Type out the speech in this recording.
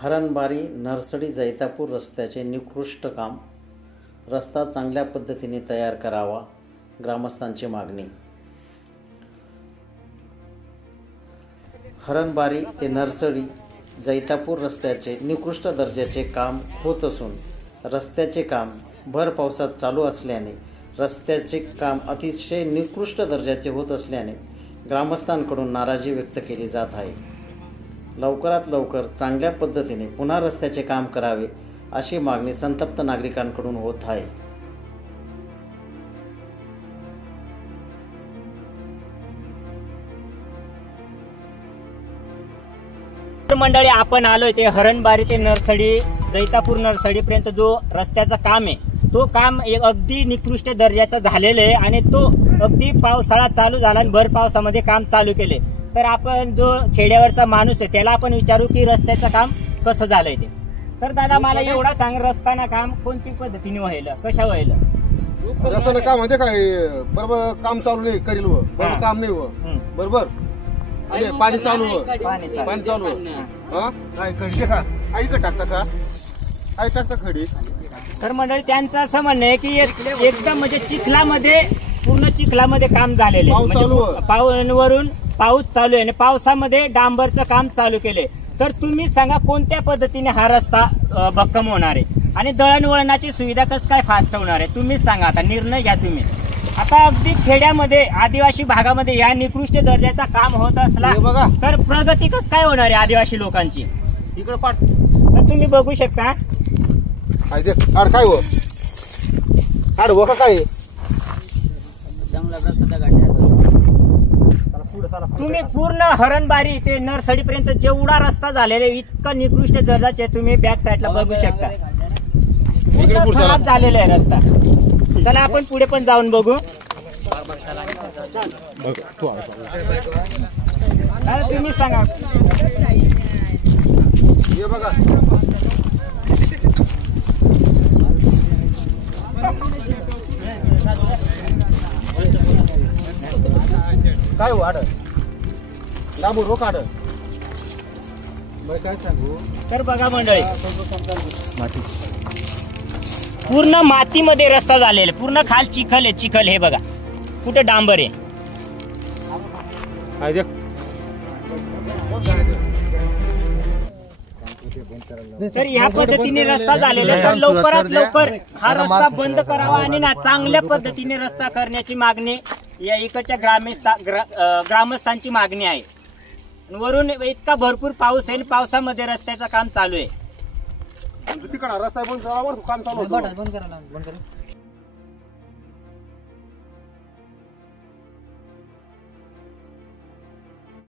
हरणबारी नरसडी जैतापूर रस्त्याचे निकृष्ट काम, रस्ता चांगल्या पद्धतीने तयार करावा, ग्रामस्थांची मागणी। हरणबारी ते नरसडी जैतापूर रस्त्याचे निकृष्ट दर्जाचे काम होत असून रस्त्याचे काम भर पावसात चालू असल्याने रस्त्याचे काम अतिशय निकृष्ट दर्जाचे होत असल्याने ग्रामस्थांकडून नाराजी व्यक्त केली जात आहे। लवकरात लवकर चांगल्या पद्धतीने पुन्हा रस्त्याचे काम करावे अशी मागणी संतप्त नागरिकांकडून होत आहे। मंडळी, आपण आलोय ते हरणबारी ते नरसडी जैतापूर नरसडी पर्यंत जो रस्त्याचं काम आहे तो काम अगदी निकृष्ट दर्जाचा झालेला आहे आणि तो अगदी पावसाळा चालू झाला आणि भर पावसामध्ये काम चालू केले। तर आपण जो खेड्यावरचा माणूस आहे त्याला आपण विचारू की रस्त्याचं काम कसं झालंय ते। तर दादा मला एवढा सांग, रस्त्यानं काम कोणती पद्धतीने व्हायला, कशा व्हायला? रस्त्यानं काम म्हणजे काय, बरोबर काम चालू नाही करील व बरोबर काम नाही व बरोबर आणि पाणी चालू व पाणी चालू हा काय खडी का आई का टाकता का आई टाकता खडी। तर मंडळी त्यांचं असं म्हणणं आहे की एकदम म्हणजे चिखलामध्ये पूर्ण चिखलामध्ये काम झालेले, वरून पाऊस चालू आहे आणि पावसामध्ये डांबरचं काम चालू केले। तर तुम्ही सांगा कोणत्या पद्धतीने हा रस्ता भक्कम होणार आहे आणि दळणवळणाची सुविधा कसं काय फास्ट होणार आहे, तुम्हीच सांगा, आता निर्णय घ्या तुम्ही। आता अगदी खेड्यामध्ये आदिवासी भागामध्ये या निकृष्ट दर्जाचा काम होत असला तर प्रगती कसं काय होणार आहे आदिवासी लोकांची? इकडे पाठ तर तुम्ही बघू शकता काय हो आड हो का काय तुम्ही पूर्ण हरणबारी ते नरसडी पर्यंत जेवढा रस्ता झालेला इतका निकृष्ट दर्जाचे तुम्ही बॅक साईडला बघू शकता, खराब झालेला आहे रस्ता। चला आपण पुढे पण जाऊन बघू। तुम्ही सांगा बघा काय हो आड डांबूर रोक आड काय सांगू। तर बघा मंडळी, पूर्ण मातीमध्ये रस्ता झालेला, पूर्ण खाल चिखल आहे, चिखल हे बघा कुठे डांबर आहे। तर या पद्धतीने रस्ता झालेला तर लवकरात लवकर हा रस्ता बंद करावा आणि ना चांगल्या पद्धतीने रस्ता करण्याची मागणी या इकडच्या ग्रामस्थांची मागणी आहे। वरून इतका भरपूर पाऊस आहे आणि पावसामध्ये रस्त्याचं काम चालू आहे। रस्ता बंद करावा, काम चालू